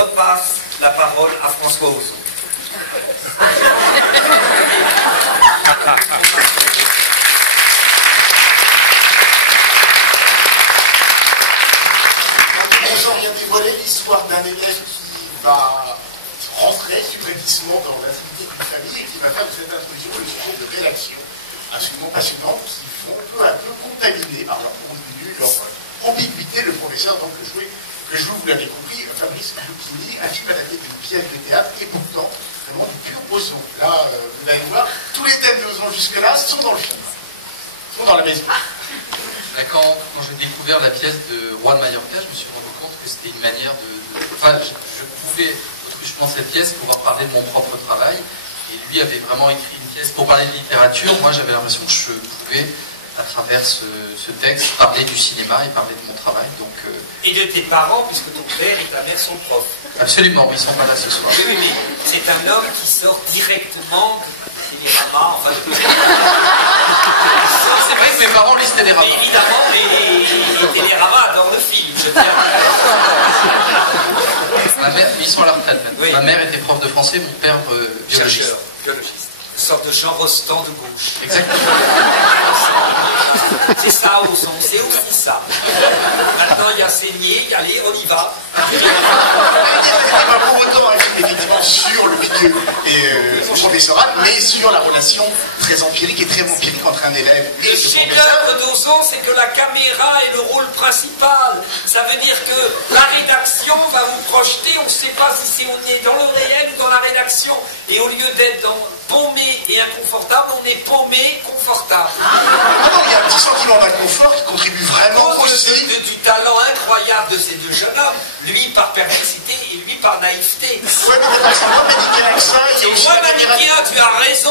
repasse la parole à François Ozon. Bonjour, vient dévoiler l'histoire d'un élève qui va rentrer subrepticement dans l'intimité d'une famille et qui va faire de cette introduction une sorte de rédaction absolument passionnante qui vont peu à peu contaminer par leur contenu, leur ambiguïté le professeur donc que je vous l'avez compris, Fabrice Lucchini, un film adapté d'une pièce de théâtre et pourtant vraiment du pur Ozon. Là, vous allez voir, tous les thèmes d'Ozon jusque-là sont dans le film, sont dans la maison. Quand j'ai découvert la pièce de Roi de Mallorca, je me suis rendu compte que c'était une manière Enfin, je pouvais, autruchement cette pièce, pouvoir parler de mon propre travail. Et lui avait vraiment écrit une pièce pour parler de littérature. Moi, j'avais l'impression que je pouvais, à travers ce texte, parler du cinéma et parler de mon travail. Donc, Et de tes parents, puisque ton père et ta mère sont profs. Absolument, ils ne sont pas là ce soir. Oui, mais c'est un homme qui sort directement de Télérama, enfin de... C'est vrai que mes parents lisent Télérama. Mais évidemment, les Télérama adorent le film, je tiens Ma mère, ils sont à la retraite maintenant. Oui. Ma mère était prof de français, mon père biologiste. chercheur, biologiste. Une sorte de Jean Rostand de gauche. Exactement. C'est ça, Ozon, c'est aussi ça. Maintenant, il y a saigné, allez, on y va. Pas pour autant un film effectivement sur le milieu et son professorat, mais sur la relation très empirique et très empirique entre un élève et Le ce professeur. chef-d'œuvre d'Ozon, c'est que la caméra est le rôle principal. Ça veut dire que la rédaction va vous projeter, on ne sait pas si on est dans le réel ou dans la rédaction. Et au lieu d'être paumé et inconfortable, on est paumé, confortable. Ah non, il y a un petit sentiment d'inconfort qui contribue vraiment aussi. Du talent incroyable de ces deux jeunes hommes, lui par perversité et lui par naïveté. Ouais, mais c'est moins manichéen que ça. Il y a aussi Moi, la caméra. manichéen, tu as raison,